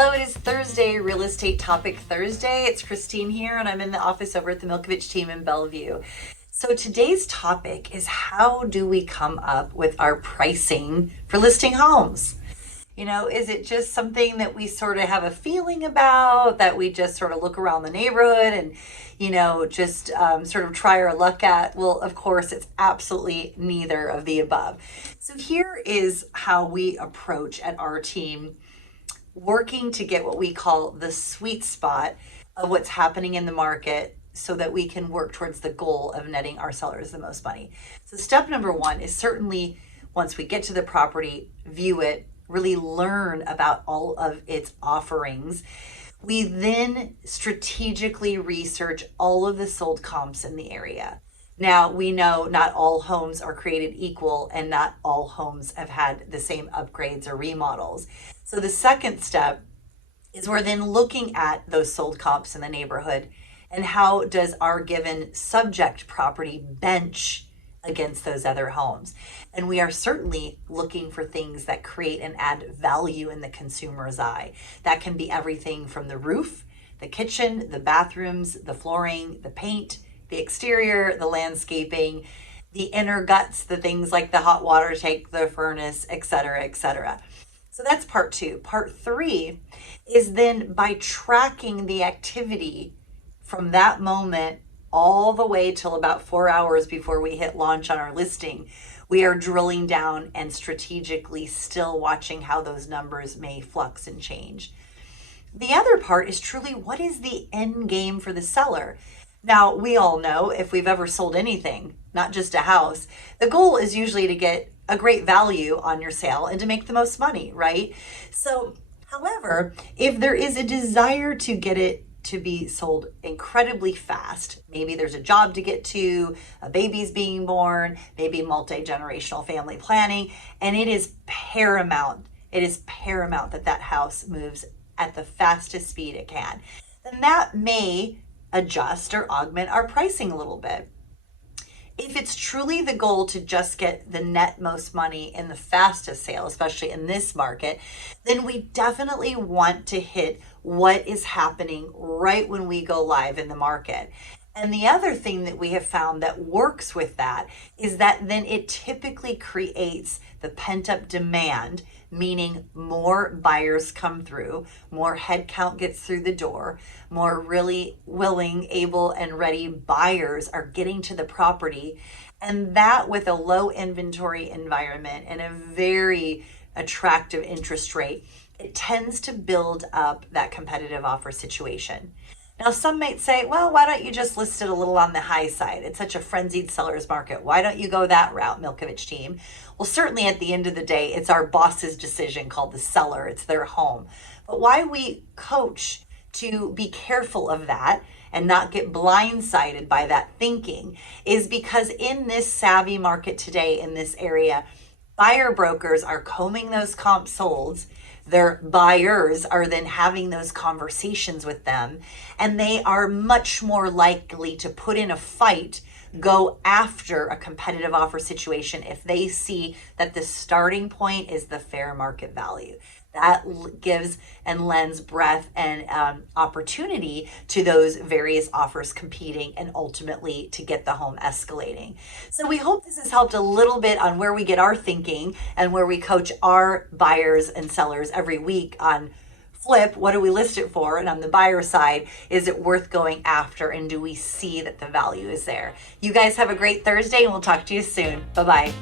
Hello, it is Thursday, Real Estate Topic Thursday. It's Kristine here, and I'm in the office over at the Milkovich Team in Bellevue. So today's topic is, how do we come up with our pricing for listing homes? You know, is it just something that we sort of have a feeling about, that we just sort of look around the neighborhood and, just sort of try our luck at? Well, of course, it's absolutely neither of the above. So here is how we approach at our team, working to get what we call the sweet spot of what's happening in the market so that we can work towards the goal of netting our sellers the most money. So step number one is certainly, once we get to the property, view it, really learn about all of its offerings. We then strategically research all of the sold comps in the area. Now, we know not all homes are created equal, and not all homes have had the same upgrades or remodels. So the second step is we're then looking at those sold comps in the neighborhood, and how does our given subject property bench against those other homes. And we are certainly looking for things that create and add value in the consumer's eye. That can be everything from the roof, the kitchen, the bathrooms, the flooring, the paint, the exterior, the landscaping, the inner guts, the things like the hot water tank, the furnace, etc., etc. So that's part two. Part three is then, by tracking the activity from that moment all the way till about 4 hours before we hit launch on our listing, we are drilling down and strategically still watching how those numbers may flux and change. The other part is truly, what is the end game for the seller? Now, we all know, if we've ever sold anything, not just a house, the goal is usually to get a great value on your sale and to make the most money, right? So, however, if there is a desire to get it to be sold incredibly fast, maybe there's a job to get to, a baby's being born, maybe multi-generational family planning, and it is paramount that that house moves at the fastest speed it can, then that may adjust or augment our pricing a little bit. If it's truly the goal to just get the net most money in the fastest sale, especially in this market, then we definitely want to hit what is happening right when we go live in the market. And the other thing that we have found that works with that is that then it typically creates the pent-up demand, meaning more buyers come through, more head count gets through the door, more really willing, able, and ready buyers are getting to the property. And that, with a low inventory environment and a very attractive interest rate, it tends to build up that competitive offer situation. Now, some might say, well, why don't you just list it a little on the high side? It's such a frenzied seller's market. Why don't you go that route, Milkovich Team? Well, certainly at the end of the day, it's our boss's decision, called the seller. It's their home. But why we coach to be careful of that and not get blindsided by that thinking is because in this savvy market today, in this area, buyer brokers are combing those comp solds. Their buyers are then having those conversations with them, and they are much more likely to put in a fight, go after a competitive offer situation, if they see that the starting point is the fair market value. That gives and lends breadth and opportunity to those various offers competing, and ultimately to get the home escalating. So we hope this has helped a little bit on where we get our thinking and where we coach our buyers and sellers every week on flip, what do we list it for? And on the buyer side, is it worth going after? And do we see that the value is there? You guys have a great Thursday, and we'll talk to you soon. Bye-bye.